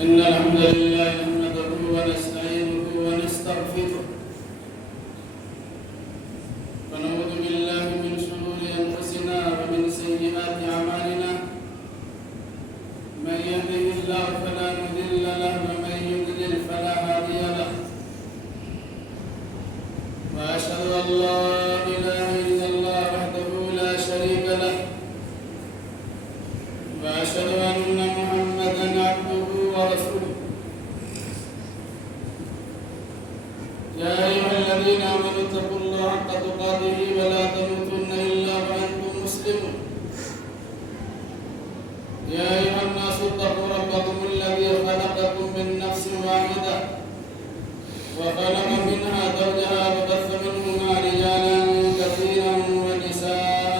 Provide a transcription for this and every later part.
إن الحمد لله نحمده ونستعينه ونستغفره ونعوذ بالله من شرور أنفسنا ومن سيئات أعمالنا من يهده الله فلا مضل له ومن يضلل فلا هادي له وأشهد أن لا إله إلا الله وحده لا شريك له وأشهد أن محمدا عبده ورسوله يا أيها الذين آمنوا اتقوا الله حق تقاته ولا تموتن إلا وأنتم مسلمون يا أيها الناس اتقوا ربكم الذي خلقكم من نفس واحدة وخلق منها زوجها وبث منهما رجالا كثيرا ونساء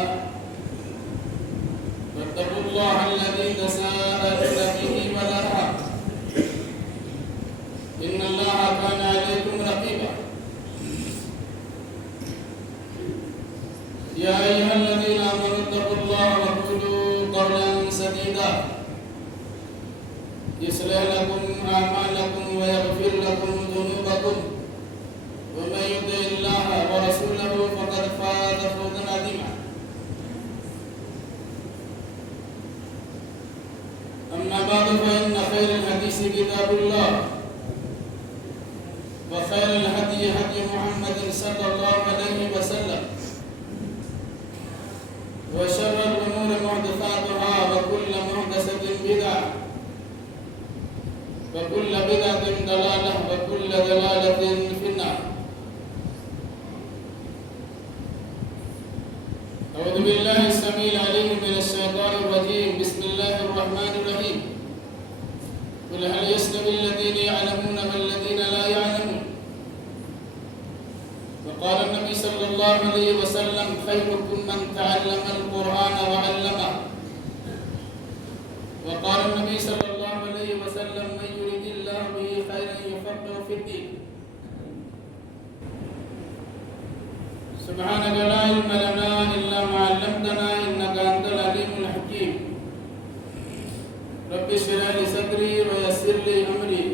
واتقوا الله الذي تساءلون به والأرحام إن الله كان عليكم رقيبا يا أيها الذين آمنوا اتقوا الله وقولوا قولا سديدا يصلح لكم أعمالكم ويغفر لكم ذنوبكم ومن يطع الله ورسوله فقد فاز فوزا عظيما أما بعد فإن خير الحديث كتاب الله وخير الهدي هدي محمد صلى الله عليه وسلم وشر الأمور محدثاتها وكل محدثة بدعة وكل بدعة ضلالة وكل ضلالة في النار. أعوذ بالله السميع العليم من الشيطان الرجيم. بسم الله الرحمن الرحيم. قل هل يستوي الذين يعلمون والذين لا يعلمون. وقال النبي صلى الله عليه وسلم خيركم من تعلم القرآن وعلمه. وقال النبي صلى الله عليه وسلم من يريد الله به خيرا يفقهه في الدين. سبحانك لا علم لنا إلا ما علمتنا إنك أنت العليم الحكيم. رب اشرح لي صدري ويسر لي أمري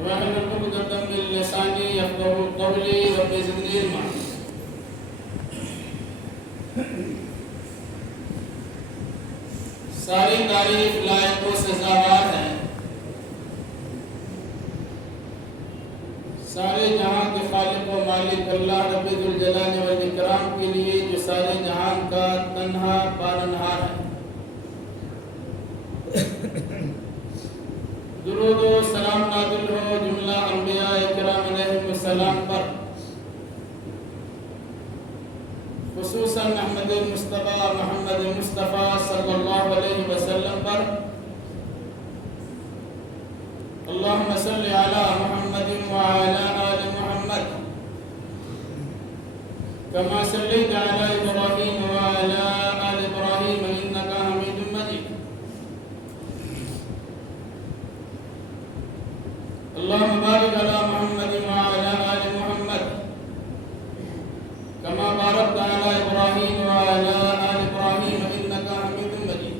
واحلل عقدة من لساني يفقهوا قولي رب زدني علما. ساری تعریف لائق و سزاوار ہے سارے جہاں کے خالق و مالک اللہ رب ذوالجلال والاکرام کے لیے جو سارے جہان کا تنہا پالنہار ہے. درود و سلام نازل ہو جملہ انبیاء کرام علیہم السلام پر، خصوصاً احمد مصطفیٰ محمد مصطفیٰ صلی اللہ علیہ وسلم پر. اللہم صلی علی محمد وعلی آل محمد کما صلیت علی ابراہیم وعلی آل ابراہیم انکا حمید مجید. اللہم بارک علی محمد وعلی آل محمد كما باركت على إبراهيم وعلى آل إبراهيم إنك حميد مجيد.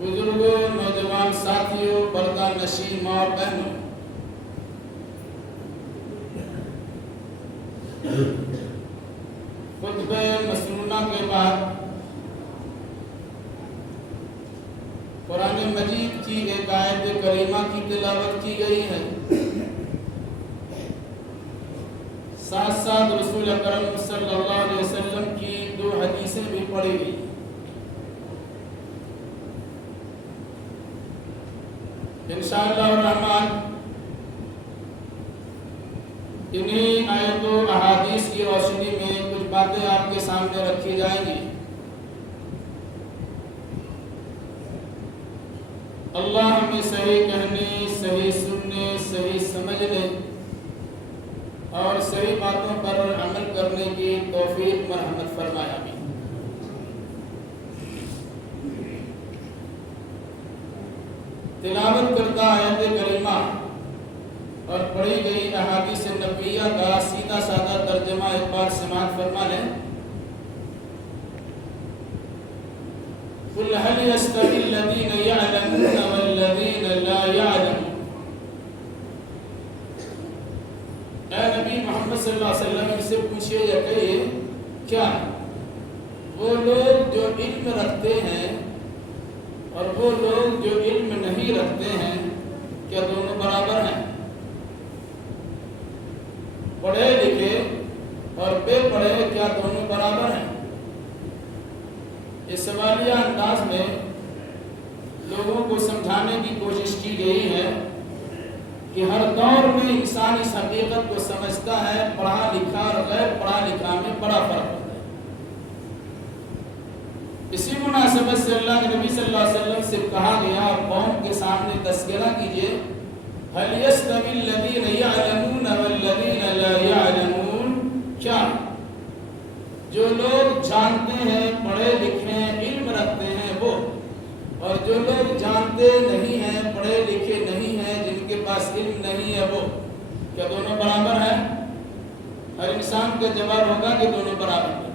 بزرگوں، نوجوان ساتھیوں، پردہ نشین ماں اور بہنوں، خطبہ مسنونہ کے بعد قرآن مجید کی ایک آیت کریمہ کی تلاوت کی گئی ہے. ساتھ ساتھ رسول اکرم صلی اللہ علیہ وسلم کی 2 حدیثیں بھی پڑھی گئی. انشاءاللہ الرحمن انہی آیت و احادیث کی روشنی میں کچھ باتیں آپ کے سامنے رکھی جائیں گی. اللہ ہمیں صحیح کہنے، صحیح سننے، صحیح سمجھنے اور صحیح باتوں پر عمل کرنے کی توفیق مرحمت فرمائے. آمین. تلاوت کردہ آیت کریمہ اور پڑھی گئی احادیث نبویہ کا سیدھا سادہ ترجمہ ایک بار سماعت فرما لیں. قل هل يستوي الذين يعلمون والذين لا يعلمون. اے نبی محمد صلی اللہ علیہ وسلم سے پوچھئے یا کہیے کیا وہ لوگ جو علم رکھتے ہیں اور وہ لوگ جو علم نہیں رکھتے ہیں کیا دونوں برابر ہیں؟ پڑھے لکھے اور بے پڑھے کیا دونوں برابر ہیں؟ اس سوالیہ انداز میں لوگوں کو سمجھانے کی کوشش کی گئی ہے کہ ہر دور میں انسان اس حقیقت کو سمجھتا ہے پڑھا لکھا اور غیر پڑھا لکھا میں بڑا فرق ہوتا ہے۔ اسی مناسبت سے اللہ کے نبی صلی اللہ علیہ وسلم سے کہا گیا قوم کے سامنے تذکرہ کیجئے هل يستوي الذين يعلمون والذين لا يعلمون. کیا جو لوگ جانتے ہیں پڑھے لکھے ہیں علم رکھتے ہیں وہ اور جو لوگ جانتے نہیں ہیں پڑھے لکھے نہیں ہیں جن کے پاس علم نہیں ہے وہ کیا دونوں برابر ہیں؟ ہر انسان کا جواب ہوگا کہ دونوں برابر ہیں۔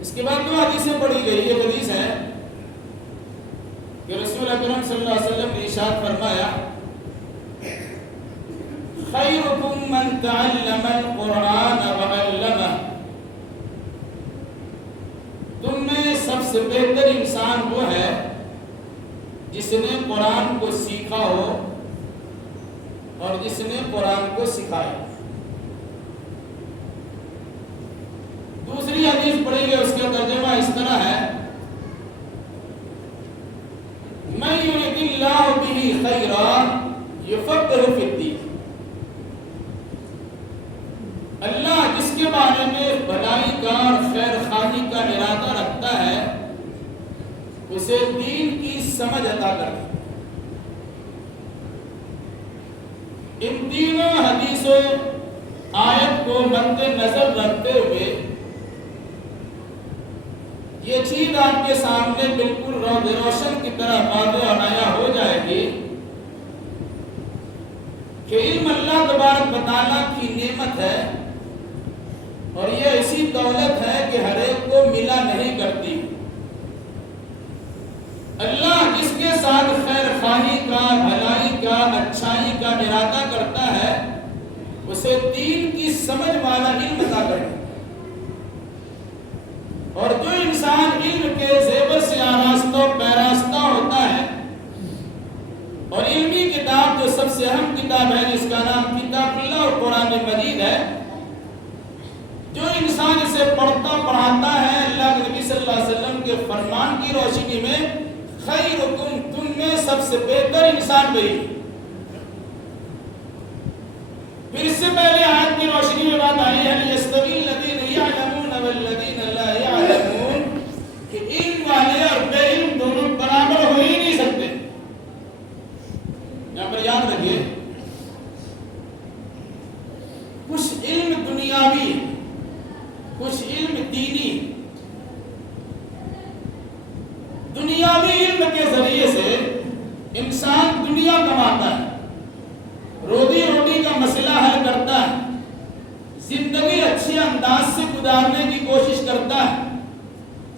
اس کے بعد دو حدیثیں پڑھی گئی۔ ایک حدیث ہے کہ رسول اکرم صلی اللہ علیہ وسلم نے ارشاد فرمایا خیرکم من تعلم القرآن وعلمہ، تم میں سب سے بہتر انسان وہ ہے جس نے قرآن کو سیکھا ہو اور جس نے قرآن کو سکھایا۔ دوسری حدیث پڑھی گئی، اس کا ترجمہ اس طرح ہے من یرد اللہ بہ خیرا یفقہہ فی الدین، اللہ جس کے بارے میں بھلائی کا اور خیر خواہی کا ارادہ رکھتا ہے اسے دین کی سمجھ عطا کرتا ہے۔ ان تینوں حدیثوں آیت کو مد نظر رکھتے ہوئے یہ چیز آپ کے سامنے بالکل روشن کی طرح واضح اور عیاں ہو جائے گی کہ علم اللہ تبارک و تعالیٰ کی نعمت ہے اور یہ ایسی دولت ہے کہ ہر ایک کو ملا نہیں کرتی۔ اللہ جس کے ساتھ خیر خواہی کا، بھلائی کا، اچھائی کا ارادہ کرتا ہے اسے دین کی سمجھ والا علم عطا کرتا ہے، اور جو انسان علم کے زیور سے آراستہ و پیراستہ ہوتا ہے اور علمی کتاب جو سب سے اہم کتاب ہے جس کا نام کتاب اللہ اور قرآن مجید ہے، جو انسان اسے پڑھتا پڑھاتا ہے اللہ کے نبی صلی اللہ علیہ وسلم کے فرمان کی روشنی میں خیرکم، تم میں سب سے بہتر انسان وہی۔ پھر اس سے پہلے آیت کی روشنی میں بات آئی ہے یستوی الذین یعلمون والذین لا یعلمون، کہ علم والے اور بے علم دونوں برابر ہو ہی نہیں سکتے۔ یہاں پر یاد رکھیے کچھ علم دنیاوی، کچھ علم دینی۔ دنیاوی علم کے ذریعے سے انسان دنیا کماتا ہے، روزی روٹی کا مسئلہ حل کرتا ہے، زندگی اچھے انداز سے گزارنے کی کوشش کرتا ہے،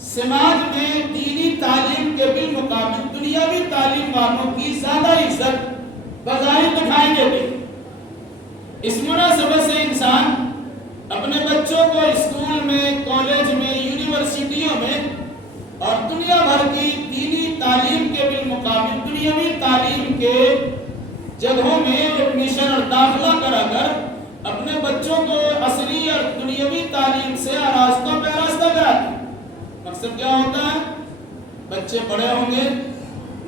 سماج میں دینی تعلیم کے بالمقابل دنیاوی تعلیم والوں کی زیادہ عزت بظاہر دکھائی دیتی۔ اس مناسبت سے انسان اپنے بچوں کو اسکول میں، کالج میں، یونیورسٹیوں میں اور دنیا بھر کی دینی تعلیم کے بالمقابل دنیاوی تعلیم کے جگہوں میں ایڈمیشن اور داخلہ کرا کر اپنے بچوں کو عصری اور دنیاوی تعلیم سے آراستہ پیراستہ کراتے۔ مقصد کیا ہوتا ہے؟ بچے بڑے ہوں گے،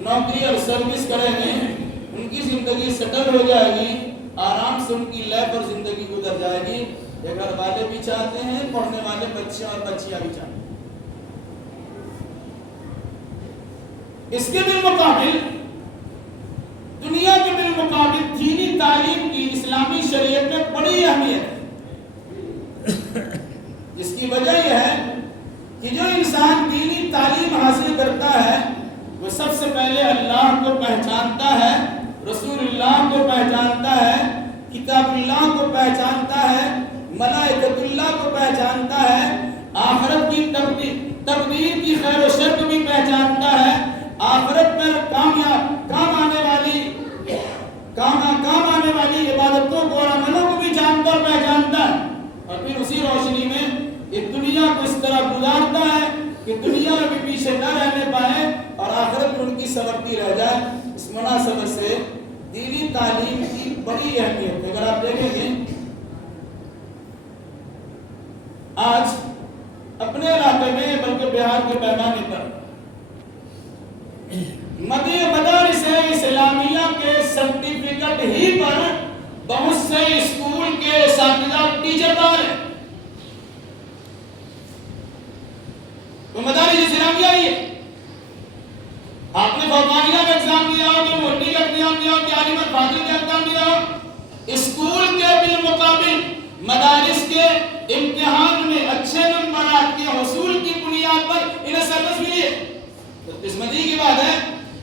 نوکری اور سروس کریں گے، ان کی زندگی سیٹل ہو جائے گی، آرام سے ان کی لائف اور زندگی گزر جائے گی۔ یہ گھر والے بھی چاہتے ہیں، پڑھنے والے بچے اور بچیاں بھی چاہتے ہیں۔ اس کے بالمقابل دنیا کے بالمقابل دینی تعلیم کی اسلامی شریعت میں بڑی اہمیت ہے، جس کی وجہ یہ ہے کہ جو انسان دینی تعلیم حاصل کرتا ہے وہ سب سے پہلے اللہ کو پہچانتا ہے، رسول اللہ کو پہچانتا ہے، کتاب اللہ کو پہچانتا ہے، ملائکۃ اللہ کو پہچانتا ہے، آخرت کی تقدیر کی خیر و شر کو بھی پہچانتا ہے، آخرت میں کام آنے والی عبادتوں کو اور عملوں کو بھی جانتا اور پہچانتا ہے، اور پھر اسی روشنی میں اس دنیا کو اس طرح گزارتا ہے کہ دنیا میں بھی پیچھے نہ رہنے پائے اور آخرت میں ان کی سبقتی رہ جائے۔ اس مناسبت سے دینی تعلیم کی بڑی اہمیت ہے۔ اگر آپ دیکھیں گے آج اپنے علاقے میں بلکہ بہار کے پیمانے پر مدارس اسلامیہ کے سرٹیفکیٹ ہی پر بہت سے اسکول کے اساتذہ ٹیچر بار ہیں، وہ مدارس اسلامیہ ہی ہے۔ آپ نے فوقانیہ کا ایگزام دیا ہو، کہ مولوی کا ایگزام دیا ہو، کہ عالم الفاضل کا ایگزام دیا ہو، اسکول کے بالمقابل مدارس کے امتحان میں اچھے نمبرات کے حصول کی بنیاد پر انہیں سروس ملی ہے۔ تو قسمتی کی بات ہے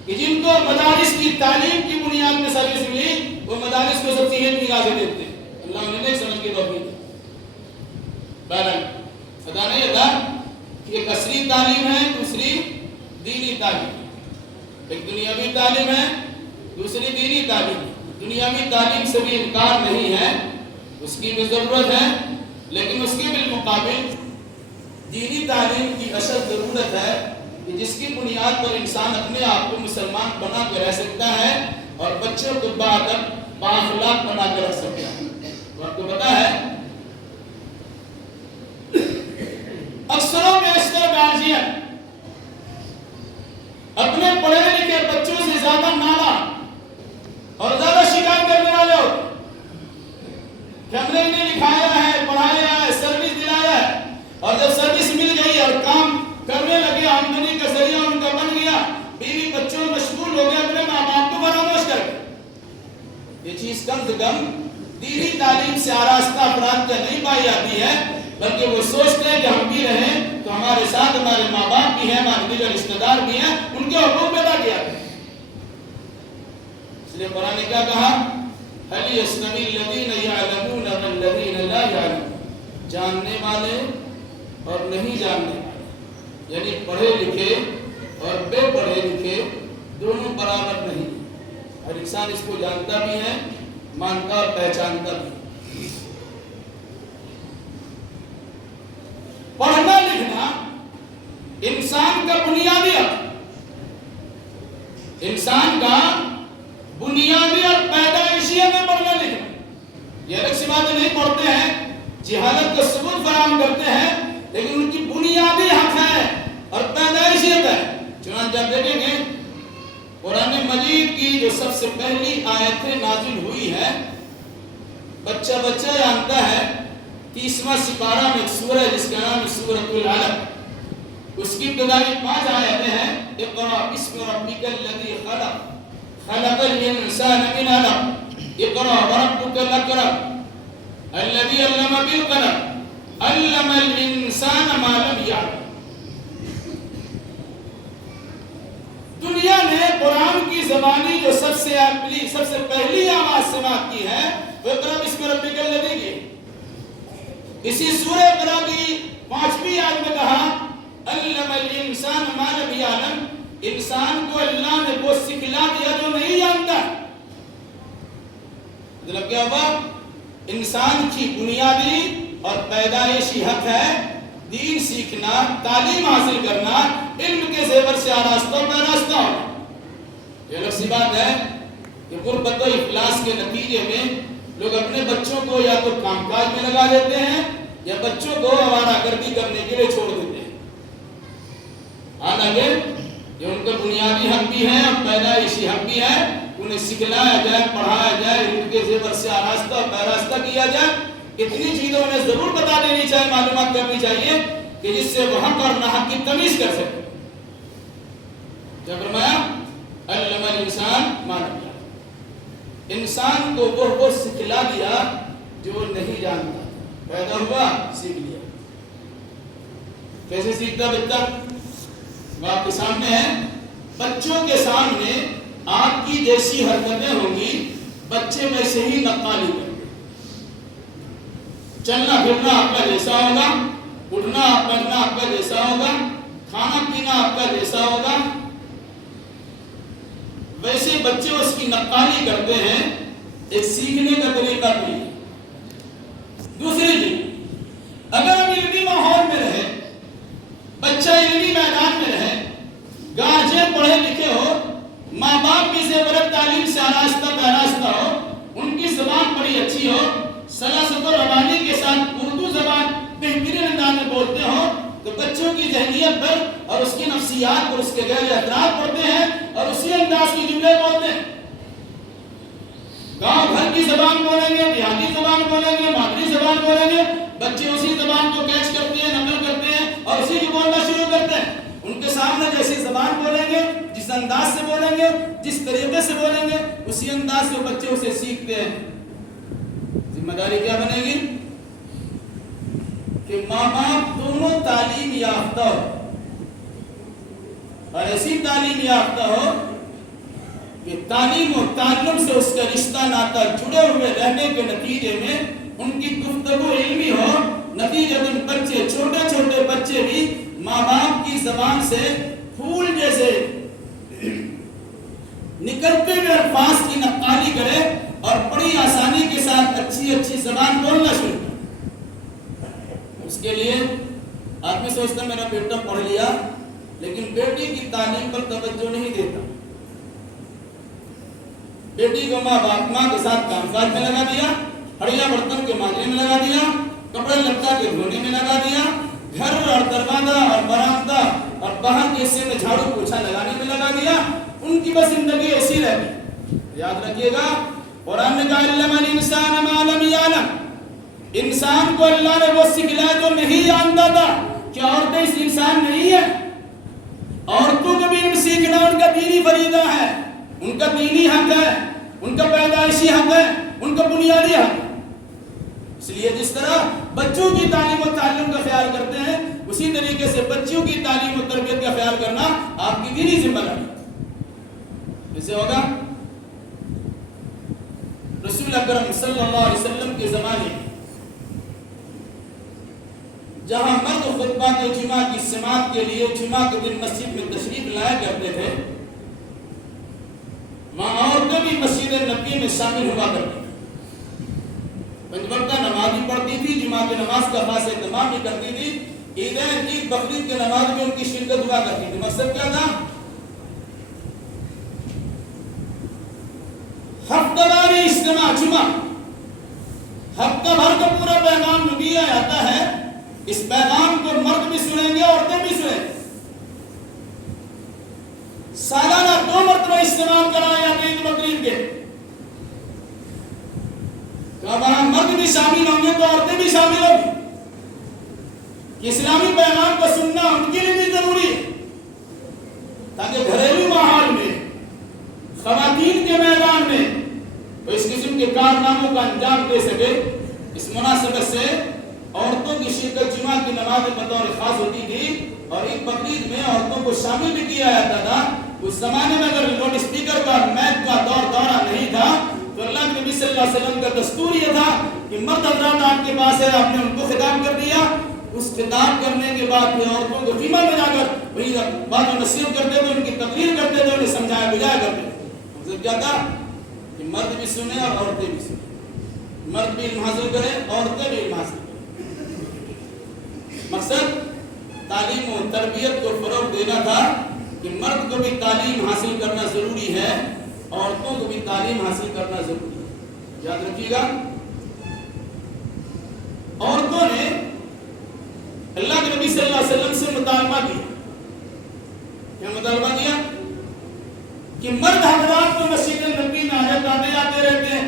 کہ جن کو مدارس کی تعلیم کی بنیاد میں سروس ملی، وہ مدارس کو سب سے ہیٹ نگاہ سے دیکھتے ہیں۔ اللہ نے نہیں سمجھ کے توفیق دی۔ بہرحال پتہ نہیں تھا کہ ایک عصری تعلیم ہے، دوسری دینی تعلیم ہے، ایک دنیاوی تعلیم ہے، دوسری دینی تعلیم ہے۔ دنیاوی تعلیم سے بھی انکار نہیں ہے، اس کی بھی ضرورت ہے، لیکن اس کے بالمقابل دینی تعلیم کی اشد ضرورت ہے کہ جس کی بنیاد پر انسان اپنے آپ کو مسلمان بنا کے رہ سکتا ہے اور بچوں کو باادب بااخلاق بنا کے رکھ سکتا ہے۔ آپ کو پتا ہے اکثروں میں بیشتر گارجین اپنے پڑھے لکھے بچوں سے زیادہ نالا اور زیادہ شکایت کرنے والے ہوتے ہیں کہ ہم نے انہیں لکھایا ہے، پڑھایا ہے، سروس دلایا ہے، اور جب سروس مل گئی اور کام کرنے لگے، آمدنی کا ذریعہ ان کا بن گیا، بیوی بچوں مشغول ہو گئے، اپنے ماں باپ کو فراموش کر گئے۔ یہ چیز کم سے کم دینی تعلیم سے آراستہ افراد کا نہیں پائی جاتی ہے، بلکہ وہ سوچتے ہیں کہ ہم بھی رہیں تو ہمارے ساتھ ہمارے ماں باپ بھی ہیں، ہمارے دیگر رشتہ دار بھی ہیں، ان کے حقوق پیدا کیا ہے۔ اس لیے قرآن نے کیا کہا؟ هل يستوي الذين يعلمون والذين لا يعلمون، جاننے والے اور نہیں جاننے والے، یعنی پڑھے لکھے اور بے پڑھے لکھے دونوں برابر نہیں۔ ہر انسان اس کو جانتا بھی ہے، مانتا اور پہچانتا بھی۔ پڑھنا لکھنا انسان کا بنیادی حق، انسان کا بنیادی اور پیدائشی میں پڑھنا لکھنا۔ یہ الگ سی باتیں نہیں پڑھتے ہیں، جہالت کا ثبوت فراہم کرتے ہیں، لیکن ان کی بنیادی حق ہے اور پیدائشیت ہے۔ چنانچہ آپ دیکھیں گے قرآن مجید کی جو سب سے پہلی آیتیں نازل ہوئی ہے، بچہ جانتا ہے 30واں سپارہ میں ایک سورہ ہے جس کا نام ہے سورۃ العلق، اس کی ابتدائی 5 آیتیں ہیں۔ اقرأ بسم ربک الذی خلق، خلق الانسان من علق، اقرأ وربک الاکرم الذی علم بالقلم علم الانسان ما لم یعلم۔ دنیا نے قرآن کی زبانی جو سب سے پہلی آواز سماعت کی ہے وہ اقرأ بسم ربک الذی کی۔ اسی سورہ اقرأ کی 5ویں آیت میں کہا علم الانسان ما لم یعلم، انسان کو اللہ نے وہ سکھلا دیا جو نہیں جانتا۔ مطلب کیا ہوا؟ انسان کی بنیادی اور پیدائشی حق ہے دین سیکھنا، تعلیم حاصل کرنا، علم کے زیور سے آراستہ و پیراستہ ہونا۔ یہ الگ سی بات ہے کہ غربت و افلاس کے نتیجے میں لوگ اپنے بچوں کو یا تو کام کاج میں لگا دیتے ہیں یا بچوں کو آوارہ گردی کرنے کے لیے چھوڑ دیتے ہیں۔ حالانکہ یہ ان کا بنیادی حق بھی ہے اور پیدائشی حق بھی ہے، انہیں سکھلایا جائے، پڑھایا جائے، ان کے زیور سے آراستہ اور پیراستہ کیا جائے۔ اتنی چیزوں انہیں ضرور بتا دینی چاہیے، معلومات کرنی چاہیے کہ جس سے وہ حق اور ناحق کی تمیز کر سکے۔ کیا فرمایا؟ علم الانسان ما لم یعلم، انسان کو وہ سکھلا دیا جو نہیں جانتا، پیدا ہوا سیکھ لیا۔ کیسے سیکھتا بچہ؟ وہ آپ کے سامنے ہے، بچوں کے سامنے آپ کی جیسی حرکتیں ہوں گی، بچے ویسے ہی نقالی کریں گے۔ چلنا پھرنا آپ کا جیسا ہوگا، اٹھنا بیٹھنا آپ کا جیسا ہوگا، کھانا پینا آپ کا جیسا ہوگا ویسے بچے اس کی نقالی کرتے ہیں، ایک سیکھنے کا طریقہ بھی ہے۔ دوسری چیز، اگر ہم علمی ماحول میں رہے، بچہ علمی میدان میں رہے، گارجین پڑھے لکھے ہو، ماں باپ بھی زیور تعلیم سے آراستہ پیراستہ ہو، ان کی زبان بڑی اچھی ہو، سلاست و روانی کے ساتھ اردو زبان بہترین انداز میں بولتے ہو، تو بچوں کی ذہنیت پر اور اس کی نفسیات پر اس کے غیر اثرات پڑتے ہیں اور اسی انداز کی جملے بولتے ہیں۔ گاؤں گھر کی زبان بولیں گے، دیہاتی زبان بولیں گے، مادری زبان بولیں گے، بچے اسی زبان کو کیچ کرتے ہیں، نقل کرتے ہیں اور اسی کو بولنا شروع کرتے ہیں۔ ان کے سامنے جیسی زبان بولیں گے، جس انداز سے بولیں گے، جس طریقے سے بولیں گے، اسی انداز سے بچے اسے سیکھتے ہیں۔ ذمہ داری کیا بنے گی کہ ماں باپ دونوں تعلیم یافتہ ہو، اور ایسی تعلیم یافتہ ہو کہ تعلیم و تعلم سے اس کا رشتہ ناتا جڑے ہوئے رہنے کے نتیجے میں ان کی گفتگو علمی ہو، نتیجتاً بچے، چھوٹے چھوٹے بچے بھی ماں باپ کی زبان سے پھول جیسے نکلتے ہوئے الفاظ کی نقالی کرے اور بڑی آسانی کے ساتھ اچھی اچھی زبان بولنا شروع کرے۔ اس کے لیے آدمی سوچتا میرا بیٹا پڑھ لیا لیکن بیٹی کی تعلیم پر توجہ نہیں دیتا، بیٹی کو ماں کے ساتھ کام کاج میں لگا دیا، ہڑیا برتن کے مانجنے میں لگا دیا، کپڑے لتا کے دھونے میں لگا دیا، گھر اور دروازہ اور برآمدہ اور باہر کے حصے میں جھاڑو پوچھا لگانے میں لگا دیا۔ ان کی بس زندگی ایسی رہتی۔ یاد رکھیے گا قرآن میں کہا علم الانسان ما لم یعلم، انسان کو اللہ نے وہ سکھلایا جو نہیں جانتا تھا۔ کیا عورتیں اس انسان نہیں ہے؟ عورتوں کو بھی علم سیکھنا ان کا دینی فریضہ ہے، ان کا دینی حق ہے، ان کا پیدائشی حق ہے، ان کا بنیادی حق ہے۔ اس لیے جس طرح بچوں کی تعلیم و تعلم کا خیال کرتے ہیں، اسی طریقے سے بچوں کی تعلیم و تربیت کا خیال کرنا آپ کی دینی ذمہ داری ہے۔ کیسے ہوگا؟ رسول اکرم صلی اللہ علیہ وسلم کے زمانے میں جہاں مرد خطبات جمعہ کی سماعت کے لیے جمعہ کے دن مسجد میں تشریف لایا کرتے تھے، وہاں عورتیں بھی مسجد نبوی میں شامل ہوا کرتی تھی، پنج وقتہ نماز بھی پڑھتی تھی، جمعہ کی نماز کا خاص اہتمام بھی کرتی تھی، عیدین، عید، بقرعید کے نماز میں ان کی شرکت ہوا کرتی تھی۔ مقصد کیا تھا؟ ہفتہ واری اجتماع جمعہ، ہفتہ بھر کا پورا پیغام دیا جاتا ہے، اس پیغام کو مرد بھی سنیں گے، عورتیں بھی سنیں گے۔ سالانہ 2 مرتبہ اجتماع کرائے جاتے عید بقرعید کے، وہاں مرد بھی شامل ہوں گے تو عورتیں بھی شامل ہوں گی۔ اسلامی پیغام کو سننا ان کے لیے بھی ضروری ہے تاکہ گھریلو ماحول میں، خواتین کے میدان میں وہ اس قسم کے کارناموں کا انجام دے سکے۔ اس مناسبت سے عورتوں کی شرکت جمعہ کی نماز بطور خاص ہوتی تھی، اور عید بقرعید میں عورتوں کو شامل بھی کیا جاتا تھا۔ اس زمانے میں اگر لاؤڈ اسپیکر کا میک کا دورہ نہیں تھا تو اللہ کے نبی صلی اللہ علیہ وسلم کا دستور یہ تھا کہ مرد حضرات آپ کے پاس ہے، آپ نے ان کو خطاب کر دیا، اس خطاب کرنے کے بعد پھر عورتوں کو خیمہ میں جا کر وہی بات و نصیحت کرتے تھے، ان کی تقریر کرتے تھے، انہیں سمجھایا بجایا کرتے تھے۔ مقصد کیا تھا کہ مرد بھی سنیں اور عورتیں بھی سنیں، مرد بھی علم حاصل کریں، عورتیں بھی علم حاصل کریں۔ مقصد تعلیم و تربیت کو فروغ دینا تھا کہ مرد کو بھی تعلیم حاصل کرنا ضروری ہے، عورتوں کو بھی تعلیم حاصل کرنا ضروری ہے۔ یاد رکھیے گا عورتوں نے اللہ کے نبی صلی اللہ علیہ وسلم سے مطالبہ کیا۔ کیا مطالبہ کیا؟ کہ مرد حضرات کو مسجد نبوی میں آتے رہتے ہیں،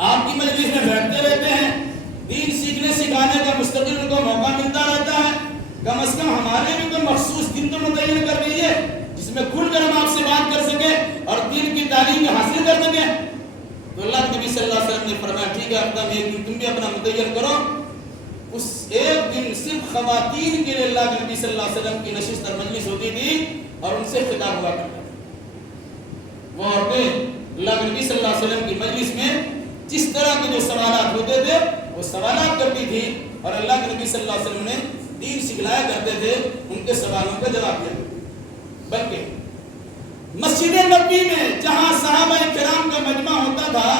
آپ کی مجلس میں بیٹھتے رہتے ہیں، دین سیکھنے سکھانے کا مستقل ان کو موقع ملتا رہتا ہے، کم از کم ہمارے بھی کوئی مخصوص دن تو متعین کر دیجیے جس میں کھل کر ہم آپ سے بات کر سکیں اور دین کی تعلیم حاصل کر سکیں۔ تو اللہ کے نبی صلی اللہ علیہ وسلم نے فرمایا ٹھیک ہے، ہفتہ میں ایک دن تم بھی اپنا متعین کرو۔ اس ایک دن صرف خواتین کے لیے اللہ کے نبی صلی اللہ علیہ وسلم کی نشست اور مجلس ہوتی تھی اور ان سے خطاب ہوا کرتا تھا۔ وہ عورتیں اللہ کے نبی صلی اللہ علیہ وسلم کی مجلس میں جس طرح کے جو سوالات ہوتے تھے وہ سوالات کرتی تھی، اور اللہ کے نبی صلی اللہ علیہ وسلم نے دین سکھلایا کرتے تھے ان کے سوالوں کا جواب دیا کرتے، بلکہ مسجد نبوی میں جہاں صحابہ کرام کا مجمع ہوتا تھا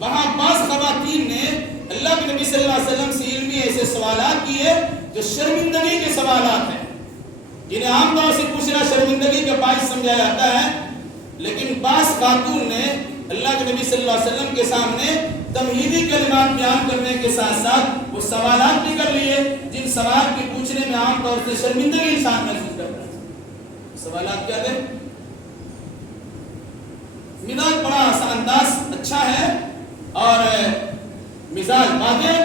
وہاں بعض خواتین نے اللہ کے نبی صلی اللہ علیہ وسلم سے علمی ایسے سوالات کیے جو شرمندگی کے سوالات ہیں، جنہیں عام طور سے پوچھنا شرمندگی کا باعث سمجھا جاتا ہے، لیکن بعض خاتون نے اللہ کے نبی صلی اللہ علیہ وسلم کے سامنے تمہیدی کلمات بیان کرنے کے ساتھ ساتھ وہ سوالات بھی کر لیے جن سوال کے پوچھنے میں عام طور سے شرمندگی انسان محسوس کرتا ہے۔ سوالات کیا تھے؟ مزاج بڑا آسان انداز اچھا ہے اور مزاج واضح،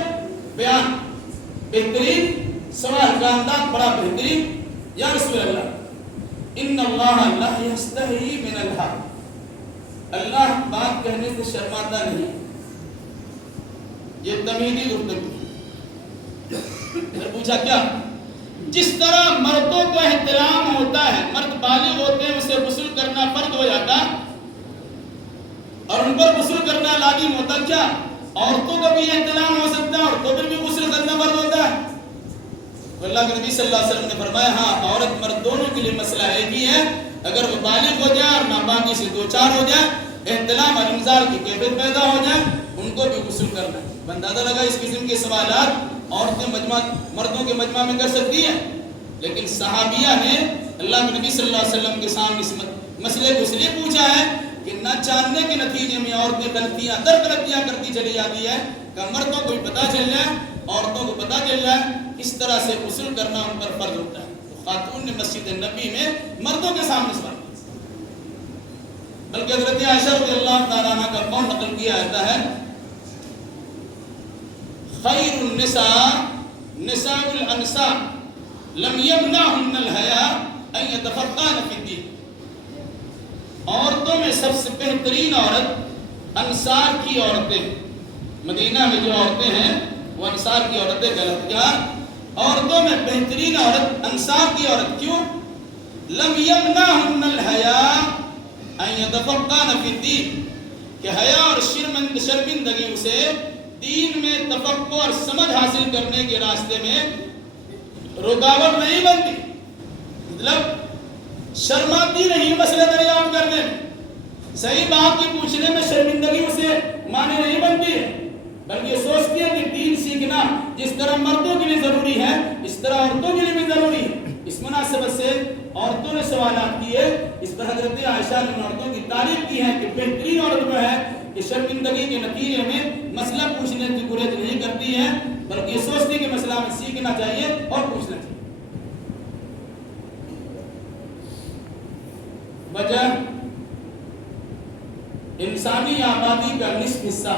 بیان بہترین، سوال کا انداز بڑا بہترین۔ یا رسول اللہ ان اللہ لا یستحی من الحق، اللہ بات کہنے سے شرماتا نہیں، یہ تمہیدی گفتگو۔ پھر پوچھا کیا؟ جس طرح مردوں کو احترام ہوتا ہے، مرد بالغ ہوتے ہیں اسے غسل کرنا فرض ہو جاتا اور ان پر غسل کرنا لازم ہوتا، کیا عورتوں کا بھی احترام ہو سکتا ہے، عورتوں پر بھی غسل کرنا فرض ہوتا ہے؟ اللہ کے نبی صلی اللہ علیہ وسلم نے فرمایا ہاں، عورت مرد دونوں کے لیے مسئلہ ایک ہی ہے، اگر وہ بالغ ہو جائے اور ناپاکی سے دو چار ہو جائے، احتلام اور انزال کی کیفیت پیدا ہو جائے، ان کو بھی غسل کرنا ہے۔ اندازہ لگا اس قسم کے سوالات عورتیں مردوں کے مجمع میں کر سکتی ہیں، لیکن صحابیہ نے اللہ کے نبی صلی اللہ علیہ وسلم کے سامنے اس مسئلے کو اس لیے پوچھا ہے کہ نہ جاننے کے نتیجے میں عورتیں غلطیاں کرتی چلی جاتی ہے کہ مردوں کو بھی پتہ چل جائے، عورتوں کو پتہ چل جائے کس طرح سے غسل کرنا ان پر فرض ہوتا ہے۔ تو خاتون نے مسجد نبی میں مردوں کے سامنے سوال کیا، بلکہ حضرت عائشہ رضی اللہ تعالیٰ عنہ کا قول نقل کیا جاتا ہے خیر النساء نساء الانصار لم یمنعهن الحیاء ان یتفقهن فی الدین، عورتوں میں سب سے بہترین عورت انصار کی عورتیں، مدینہ میں جو عورتیں ہیں وہ انصار کی عورتیں، غلط کیا؟ عورتوں میں بہترین عورت انصار کی عورت، کیوں؟ لم یمنعهن الحیاء ان یتفقهن فی الدین، کہ حیا اور شرمندگی اسے دین میں تفقہ اور سمجھ حاصل کرنے کے راستے میں رکاوٹ نہیں بنتی، مطلب شرماتی نہیں مسئلہ دریافت کرنے میں، صحیح بات کی پوچھنے میں شرمندگی اسے معنی نہیں بنتی ہے، بلکہ یہ سوچتی ہے کہ دین سیکھنا جس طرح مردوں کے لیے ضروری ہے اس طرح عورتوں کے لیے بھی ضروری ہے۔ اس مناسبت سے عورتوں نے سوالات کیے، اس پر حضرت عائشہ نے عورتوں کی تعریف کی ہے کہ بہترین عورت وہ ہے کہ شرمندگی کے نتیجے میں مسئلہ پوچھنے کی گریز نہیں کرتی ہے، بلکہ یہ سوچتی کہ مسئلہ میں سیکھنا چاہیے اور پوچھنا چاہیے۔ وجہ انسانی آبادی کا نصف حصہ،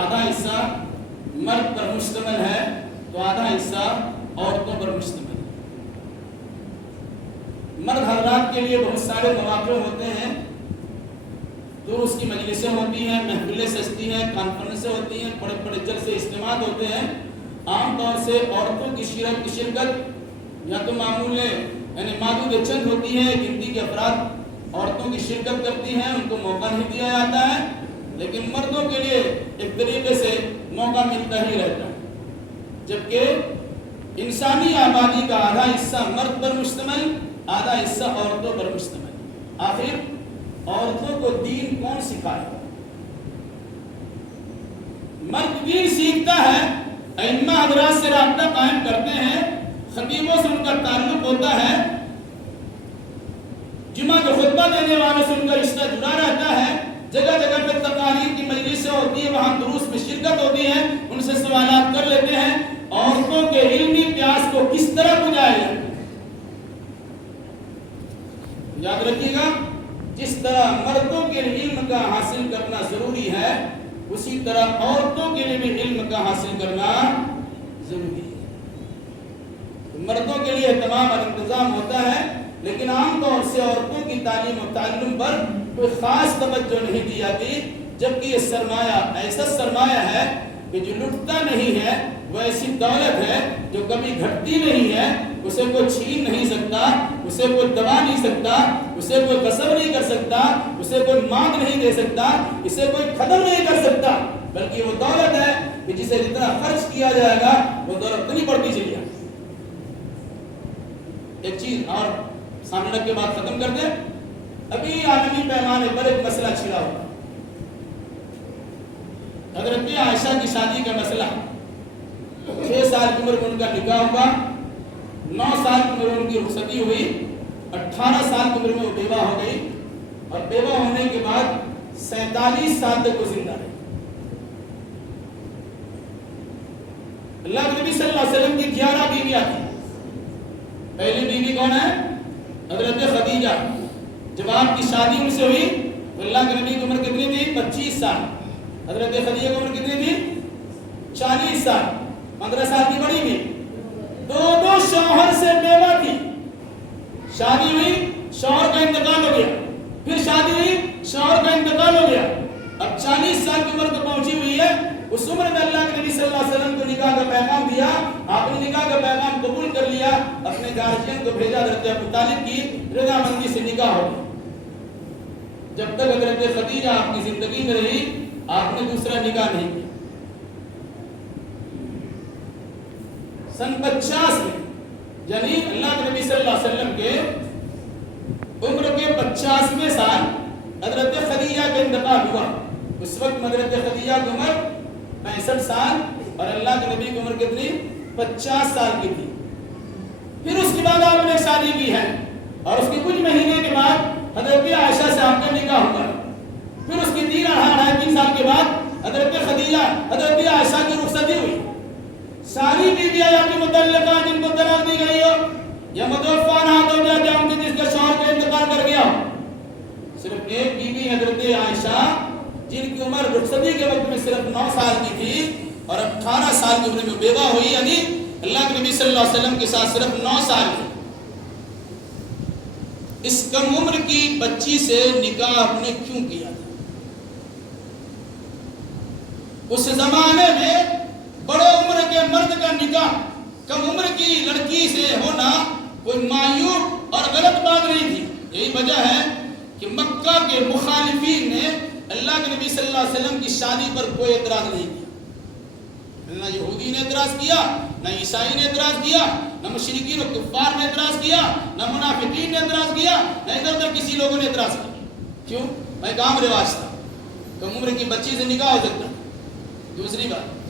آدھا حصہ مرد پر مشتمل ہے تو آدھا حصہ عورتوں پر مشتمل ہے۔ مرد حضرات کے لیے بہت سارے مواقع ہوتے ہیں، تو اس کی مجلسیں ہوتی ہیں، محفلیں سجتی ہیں، کانفرنسیں ہوتی ہیں، بڑے بڑے جلسے اجتماعات ہوتے ہیں۔ عام طور سے عورتوں کی شرکت یا تو معمول یعنی معدود چند ہوتی ہے، گنتی کے افراد عورتوں کی شرکت کرتی ہیں، ان کو موقع نہیں دیا جاتا ہے، لیکن مردوں کے لیے ایک طریقے سے موقع ملتا ہی رہتا ہے۔ جبکہ انسانی آبادی کا آدھا حصہ مرد پر مشتمل، آدھا حصہ عورتوں پر مشتمل۔ آخر عورتوں کو دین کون سکھائے؟ مرد دین سیکھتا ہے، ائمہ حضرات سے رابطہ قائم کرتے ہیں، خطیبوں سے ان کا تعلق ہوتا ہے، جمعہ کے خطبہ دینے والوں سے ان کا رشتہ جڑا رہتا ہے، جگہ جگہ پہ تقاریر کی مجلسیں ہوتی ہیں، وہاں دروس میں شرکت ہوتی ہے، ان سے سوالات کر لیتے ہیں۔ عورتوں کے علمی پیاس کو کس طرح بجھایا جائے؟ یاد رکھیے گا، جس طرح مردوں کے علم کا حاصل کرنا ضروری ہے اسی طرح عورتوں کے لیے بھی علم کا حاصل کرنا ضروری ہے۔ مردوں کے لیے تمام انتظام ہوتا ہے، لیکن عام طور سے عورتوں کی تعلیم و تعلم پر کوئی خاص توجہ نہیں دی جاتی، جبکہ یہ سرمایہ ایسا سرمایہ ہے کہ جو لٹتا نہیں ہے، وہ ایسی دولت ہے جو کبھی گھٹتی نہیں ہے، اسے کوئی چھین نہیں سکتا، اسے کوئی دبا نہیں سکتا، اسے کوئی غصب نہیں کر سکتا، اسے کوئی مانگ نہیں دے سکتا، اسے کوئی ختم نہیں کر سکتا، بلکہ وہ دولت ہے کہ جسے جتنا خرچ کیا جائے گا وہ دولت اتنی بڑھتی چلی جائے۔ ایک چیز اور سامنے رکھ کے بات ختم کر دیں. ابھی عالمی پیمانے پر ایک مسئلہ چھڑا ہوا. حضرت عائشہ کی شادی کا مسئلہ. 6 سال کی عمر میں ان کا نکاح ہوا, 9 سال کی عمر میں ان کی رخصتی ہوئی, 18 سال کی عمر میں وہ بیوہ ہو گئی, اور بیوہ ہونے کے بعد 47 سال تک وہ زندہ رہی. اللہ کے نبی صلی اللہ علیہ وسلم کی 11 بیویاں تھیں. پہلی بیوی کون ہے؟ حضرت خدیجہ. جب آپ کی شادی ان سے ہوئی تو اللہ کے نبی کی عمر کتنی تھی؟ 25 سال. حضرت خدیجہ کی عمر کتنی تھی؟ 40 سال. 15 سال کی بڑی بھی. دو شوہر سے بیوہ تھی. شادی ہوئی, شوہر کا انتقال ہو گیا, پھر شادی ہوئی, شوہر کا انتقال ہو گیا. اب 40 سال کی عمر کو پہنچی ہوئی ہے. اس عمر میں اللہ کے نبی صلی اللہ علیہ وسلم کو نکاح کا پیغام دیا. آپ نے نکاح کا پیغام قبول کر لیا, اپنے گارجین کو بھیجا, حضرت ابو طالب کی رضامندی سے نکاح ہو گیا. جب تک حضرت خدیجہ آپ کی زندگی میں رہی, آپ نے دوسرا نکاح نہیں کیا. سن 50 میں, یعنی اللہ کے نبی صلی اللہ علیہ وسلم کے عمر کے 50ویں سال حضرت خدیجہ کا انتقال ہوا. اس وقت حضرت خدیجہ کی عمر 65 سال اور اللہ کے نبی کی عمر کتنی؟ 50 سال کی تھی. پھر اس کے بعد آپ نے شادی کی ہے, اور اس کے کچھ مہینے کے بعد حضرت عائشہ سے آپ کا نکاح ہوا. پھر اس کی 3 سال کے بعد حضرت خدیجہ, حضرت عائشہ کی رخصتی ہوئی. ساری بیویاں یا تو مطلقہ جن کو طلاق دی گئی ہو, یا متوفی نہ ہو جائے ان کی جس کا شوہر کا انتقال کر گیا ہو. صرف ایک بیوی حضرت عائشہ جن کی عمر رخصتی کے وقت میں صرف 9 سال کی تھی اور 18 سال کی عمر میں بیوہ ہوئی, یعنی اللہ کے نبی صلی اللہ علیہ وسلم کے ساتھ صرف 9 سال کی. اس کم عمر کی بچی سے نکاح آپ نے کیوں کیا تھا؟ اس زمانے میں بڑے عمر کے مرد کا نکاح کم عمر کی لڑکی سے ہونا کوئی معیوب اور غلط بات نہیں تھی. یہی وجہ ہے کہ مکہ کے مخالفین نے اللہ کے نبی صلی اللہ علیہ وسلم کی شادی پر کوئی اعتراض نہیں کیا. نہ یہودی نے اعتراض کیا, نہ عیسائی نے اعتراض کیا, نہ مشرکین و کفار نے اعتراض کیا, نہ منافقین نے اعتراض کیا, نہ ادھر ادھر کسی لوگوں نے اعتراض کیا. کیوں؟ ایک عام رواج تھا, کم عمر کی بچی سے نکاح ہو سکتا. دوسری بات,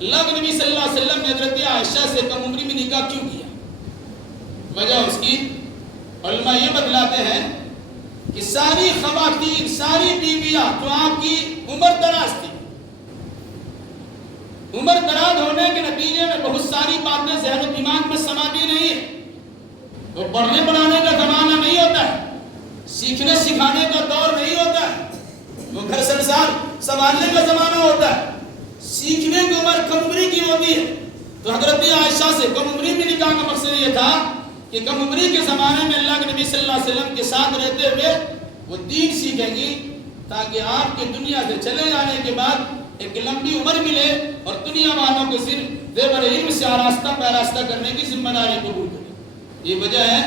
اللہ کے نبی صلی اللہ علیہ وسلم نے حضرت عائشہ سے کم عمری میں نکاح کیوں کیا؟ وجہ اس کی علماء یہ بتلاتے ہیں کہ ساری خواتین, ساری بیویاں جو آپ کی عمر دراز تھی, عمر دراز ہونے کے نتیجے میں بہت ساری باتیں ذہن و دماغ میں سماتی نہیں ہے. وہ پڑھنے پڑھانے کا زمانہ نہیں ہوتا ہے, سیکھنے سکھانے کا دور نہیں ہوتا ہے, وہ گھر سنسار سنبھالنے کا زمانہ ہوتا ہے. سیکھنے کی عمر کم عمری کی ہوتی ہے. تو حضرت عائشہ سے کم عمری میں نکاح کا مقصد یہ تھا کہ کم عمری کے زمانے میں اللہ کے نبی صلی اللہ علیہ وسلم کے ساتھ رہتے ہوئے وہ دین سیکھیں گی, تاکہ آپ کی دنیا سے چلے جانے کے بعد ایک لمبی عمر ملے اور دنیا والوں کو صرف زیور علم سے آراستہ پیراستہ کرنے کی ذمہ داری قبول کرے. یہ وجہ ہے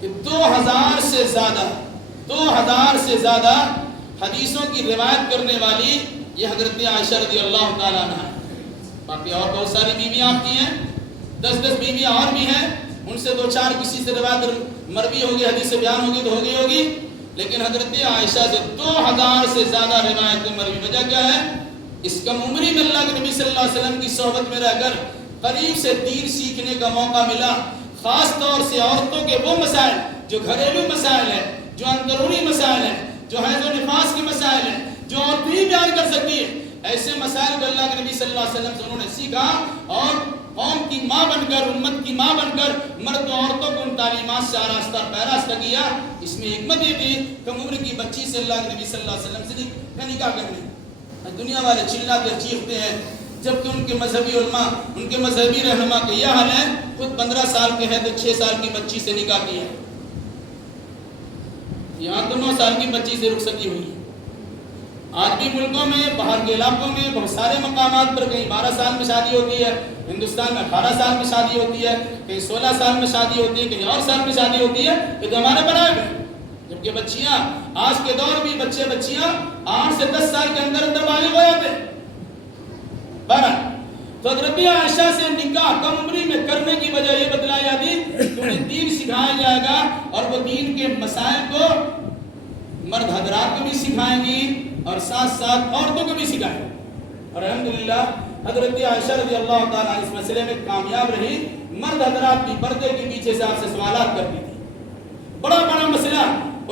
کہ 2000 سے زیادہ حدیثوں کی روایت کرنے والی یہ حضرت عائشہ رضی اللہ تعالیٰ عنہ ہے. باقی اور بہت ساری بیویاں آپ کی ہیں, 10 بیویاں اور بھی ہیں, ان سے 2-4 کسی سے روایت مروی ہوگی, حدیث سے بیان ہوگی تو ہوگی, لیکن حضرت عائشہ سے 2000 سے زیادہ روایتیں مروی. وجہ کیا ہے؟ اس کم عمری میں اللہ کے نبی صلی اللہ علیہ وسلم کی صحبت میں رہ کر قریب سے دین سیکھنے کا موقع ملا. خاص طور سے عورتوں کے وہ مسائل جو گھریلو مسائل ہیں, جو اندرونی مسائل ہیں, جو حیض و نفاس کے مسائل ہیں, جو عورت نہیں بیان کر سکتی ہے, ایسے مسائل کو اللہ کے نبی صلی اللہ علیہ وسلم سے انہوں نے سیکھا اور قوم کی ماں بن کر, امت کی ماں بن کر مرد و عورتوں کو ان تعلیمات سے آراستہ پیراستہ کیا. اس میں حکمت یہ تھی کم عمر کی بچی سے اللہ کے نبی صلی اللہ علیہ وسلم سے نکاح کرنے. دنیا والے چلاتے چیختے ہیں, جبکہ ان کے مذہبی علماء, ان کے مذہبی رہنما کا یہ حال ہے, خود 15 سال کے ہیں تو 6 سال کی بچی سے نکاح کیا ہے. یہاں تو 9 سال کی بچی سے رخصتی ہوئی ہے. آج بھی ملکوں میں, باہر کے علاقوں میں بہت سارے مقامات پر کہیں 12 سال میں شادی ہوتی ہے, ہندوستان میں 18 سال میں شادی ہوتی ہے, کہیں 16 سال میں شادی ہوتی ہے, کہیں اور سال میں شادی ہوتی ہے. یہ تو ہمارے بنائے ہوئے. جبکہ بچیاں آج کے دور بھی بچیاں 8 سے 10 سال کے اندر بالغ ہو جاتے ہیں. تو حضرت عائشہ سے نکاح کم عمری میں کرنے کی وجہ یہ بتلائی جاتی کہ انہیں دین سکھایا جائے گا اور وہ دین کے مسائل کو مرد حضرات کو بھی سکھائیں گی اور ساتھ ساتھ عورتوں کو بھی سکھائیں گی. اور الحمدللہ حضرت عائشہ رضی اللہ تعالیٰ اس مسئلے میں کامیاب رہی. مرد حضرات کی پردے کے پیچھے سے آپ سے سوالات کرتی تھی. بڑا مسئلہ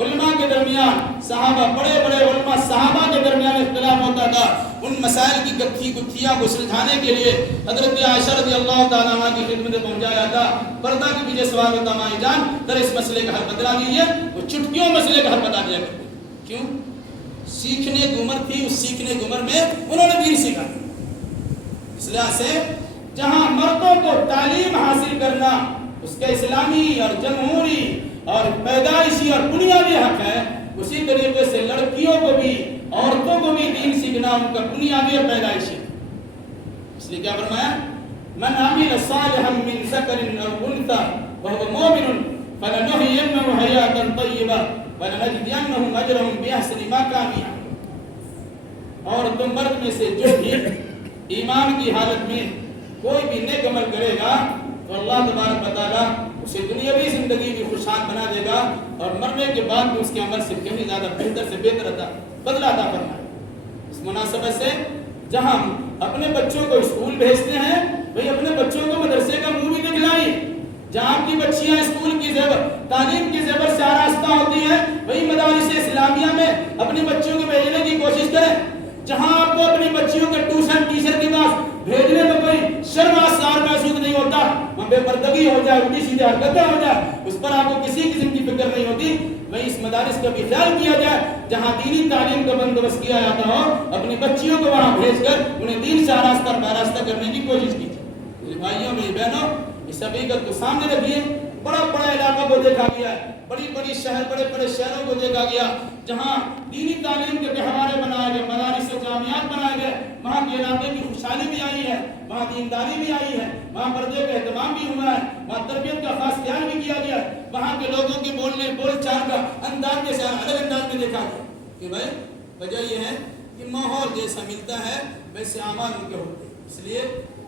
علماء کے درمیان صحابہ بڑے علماء صحابہ کے درمیان اختلاف ہوتا تھا. ان مسائل کی گتھیاں کو سلجھانے کے لیے حضرت عائشہ رضی اللہ تعالیٰ عنہ کی خدمت میں پہنچایا تھا. پردہ کے پیچھے سوال ہوتا مائی جان ذرا اس مسئلے کا حل بتلا دیجیے. وہ چٹکیوں مسئلے کا حل بتا دیا کرتے. کیوں؟ سیکھنے کی عمر تھی. اس سیکھنے کی عمر میں انہوں نے دین سیکھا. اس لحاظ سے جہاں مردوں کو تعلیم حاصل کرنا اس کے اسلامی اور جمہوری اور پیدائشی اور بنیادی حق ہے، اسی طریقے سے لڑکیوں کو بھی عورتوں کو بھی دین سیکھنا ان کا بنیادی اور پیدائشی. اس لیے کیا فرمایا؟ من عمل صالحا من ذکر او انثى وهو مؤمن فلنحيينه حياة طیبہ ولنجزینهم اجرهم باحسن ما كانوا يعملون. اور تم مرد میں سے جو بھی ایمان کی حالت میں کوئی بھی نیک عمل کرے گا تو اللہ تبارک و تعالیٰ اسے دنیاوی زندگی بھی خوشحال بنا دے گا اور مرنے کے بعد بھی اس کے عمل سے کہیں زیادہ بہتر سے بہتر بدلہ عطا فرمائے. اس مناسبت سے جہاں ہم اپنے بچوں کو اسکول بھیجتے ہیں بھئی اپنے بچوں کو مدرسے کا منہ بھی دکھلائیں. جہاں آپ کی بچیاں اسکول کی تعلیم کی زیور سے آراستہ ہوتی ہیں وہی مدارس اسلامیہ میں اپنی بچیوں کو بھیجنے کی کوشش کریں. جہاں آپ کو اپنی بچیوں کے ٹیوشن ٹیچر کے پاس بھیجنے میں کوئی شرم آسار محسوس نہیں ہوتا، وہاں بے پردگی ہو جائے، الٹی سیدھی حرکتیں ہو جائے، اس پر آپ کو کسی قسم کی فکر نہیں ہوتی، وہیں اس مدارس کا بھی خیال کیا جائے جہاں دینی تعلیم کا بندوبست کیا جاتا ہو. اپنی بچیوں کو وہاں بھیج کر انہیں دین سے آراستہ پیراستہ کرنے کی کوشش کیجیے. میرے بھائیوں میری بہنوں، اس حقیقت کو سامنے رکھیے. بڑا علاقہ کو دیکھا گیا ہے، بڑے شہروں کو دیکھا گیا جہاں دینی تعلیم کے گہوارے بنائے گئے، مدارس و جامعات بنائے گئے. وہاں کے علاقے کی خوشحالی بھی آئی ہے، وہاں دینداری بھی آئی ہے، وہاں پردے کا اہتمام بھی ہوا ہے، وہاں تربیت کا خاص خیال بھی کیا گیا ہے. وہاں کے لوگوں کے بول چال کا انداز جیسے الگ انداز میں دیکھا گیا کہ بھائی وجہ یہ ہے کہ ماحول جیسا ملتا ہے ویسے اعمال ان کے ہوتے ہیں. اس لیے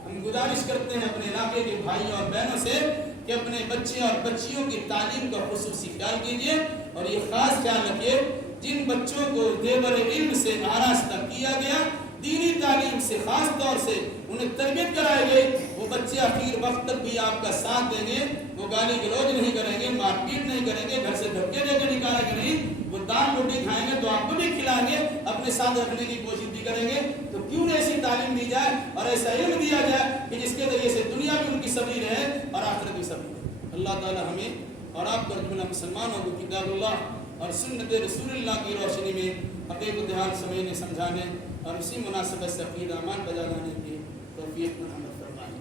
ہم گزارش کرتے ہیں اپنے علاقے کے بھائیوں اور بہنوں سے کہ اپنے بچے اور بچیوں کی تعلیم کا خصوصی خیال کیجیے اور یہ خاص خیال رکھیے جن بچوں کو زیور علم سے آراستہ کیا گیا، دینی تعلیم سے خاص طور سے انہیں تربیت کرائی گئی، وہ بچے آخر وقت تک بھی آپ کا ساتھ دیں گے. وہ گالی گلوچ نہیں کریں گے، مار پیٹ نہیں کریں گے، گھر سے دھکے دے کے نکالیں گے نہیں. وہ دال روٹی کھائیں گے تو آپ کو بھی کھلائیں گے، اپنے ساتھ رکھنے کی کوشش بھی کریں گے. تو کیوں نہ ایسی تعلیم دی جائے اور ایسا علم دیا جائے کہ جس کے ذریعے سے دنیا بھی ان کی سبھی رہے اور آخرت بھی سبھی رہے. اللہ تعالی ہمیں اور آپ کو جملہ مسلمانوں کو کتاب اللہ اور سنت رسول اللہ کی روشنی میں حقیقت حال سمجھنے سمجھانے اور اسی مناسبت سے عقیدہ ایمان بجا لانے کی توفیق عطا فرمائے.